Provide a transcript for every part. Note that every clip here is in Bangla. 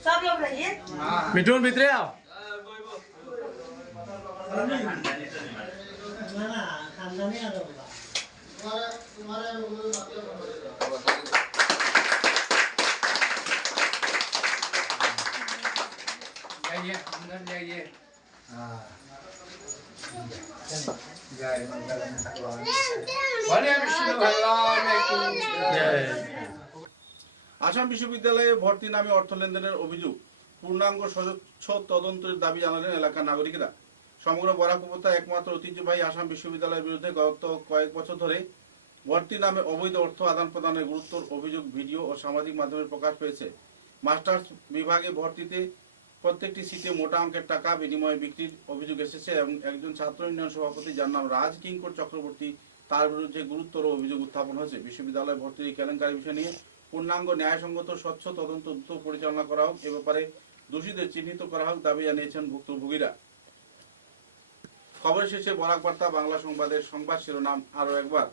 सब लोग रहिए। मिठुन भितरे आओ। जाइए अंदर जाइए। जय मंगल भगवान। बोले विष्णु भगवान की जय। আসাম বিশ্ববিদ্যালয়ে ভর্তি নামে অর্থ লেনদেনের অভিযোগ পূর্ণাঙ্গ স্বচ্ছ তদন্তের দাবি জানালেন এলাকার নাগরিকরা। সমগ্র বরাক উপত্যকায় একমাত্র ঐতিহ্যবাহী আসাম বিশ্ববিদ্যালয়ের বিরুদ্ধে গত কয়েক বছর ধরে ভর্তি নামে অবৈধ অর্থ আদান প্রদানের গুরুতর অভিযোগ ভিডিও ও সামাজিক মাধ্যমে প্রকাশ পেয়েছে। মাস্টার্স বিভাগে ভর্তিতে প্রত্যেকটি সিটে মোটা অঙ্কের টাকা বিনিময়ে বিক্রির অভিযোগ এসেছে এবং একজন ছাত্র ইউনিয়ন সভাপতি যার নাম রাজ কিঙ্কর চক্রবর্তী তার বিরুদ্ধে গুরুতর অভিযোগ উত্থাপন হয়েছে। বিশ্ববিদ্যালয়ে ভর্তির এই কেলেঙ্কারি বিষয় নিয়ে পূর্ণাঙ্গ ন্যায়সঙ্গত স্বচ্ছ তদন্ত দ্রুত পরিচালনা করা হোক, এ ব্যাপারে দোষীদের চিহ্নিত করা হোক দাবি জানিয়েছেন ভুক্তভোগীরা। খবর শেষে বরাক বার্তা বাংলা সংবাদের সংবাদ শিরোনাম আরো একবার।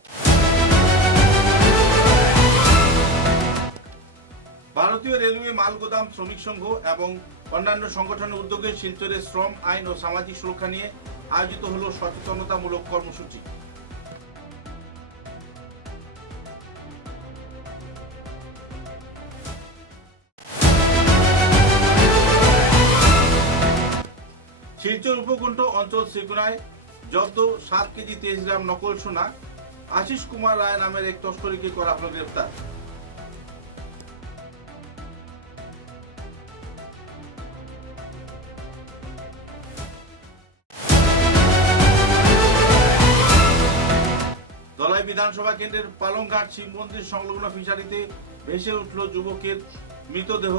ভারতীয় রেলওয়ে মালগোদাম শ্রমিক সংঘ এবং অন্যান্য সংগঠনের উদ্যোগে শিলচরে শ্রম আইন ও সামাজিক সুরক্ষা নিয়ে আয়োজিত হল সচেতনতামূলক কর্মসূচি। শিলচর উপকণ্ঠ অঞ্চল শ্রীগুনায় জব্দ 7 কেজি 23 গ্রাম নকল সোনা। আশিস কুমার রায় নামের এক তস্করীকে করা হল গ্রেফতার। ধলাই বিধানসভা কেন্দ্রের পালংঘাট শিব মন্দির সংলগ্ন ফিশারিতে ভেসে উঠল যুবকের মৃতদেহ।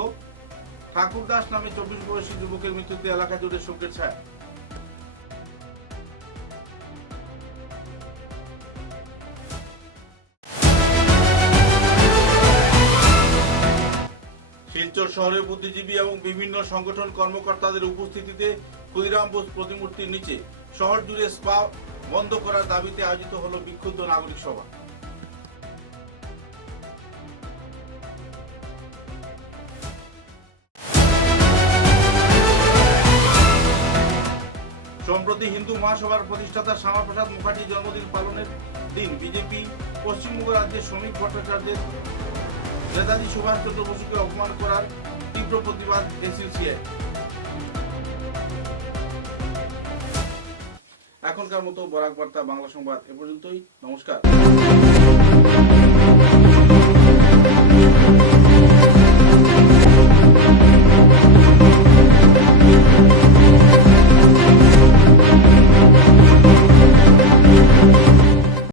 ঠাকুর দাস নামে 24 বয়সী যুবকের মৃত্যুতে এলাকা জুড়ে শোকের ছায়া। শিলচর শহরের বুদ্ধিজীবী এবং বিভিন্ন সংগঠন কর্মকর্তাদের উপস্থিতিতে ক্ষুদিরাম বোস প্রতিমূর্তির নিচে শহর জুড়ে স্পা বন্ধ করার দাবিতে আয়োজিত হল বিক্ষুব্ধ নাগরিক সভা। সম্প্রতি হিন্দু মহাসভার প্রতিষ্ঠাতা শ্যামাপ্রসাদ মুখার্জির জন্মদিন পালনের দিন বিজেপি পশ্চিমবঙ্গ রাজ্যের শ্রমিক ভট্টাচার্যের নেতাজি সুভাষচন্দ্র বসুকে অপমান করার তীব্র প্রতিবাদ এসইউসিআই। এখনকার মতো বরাক বার্তা বাংলা সংবাদ এ পর্যন্তই। নমস্কার।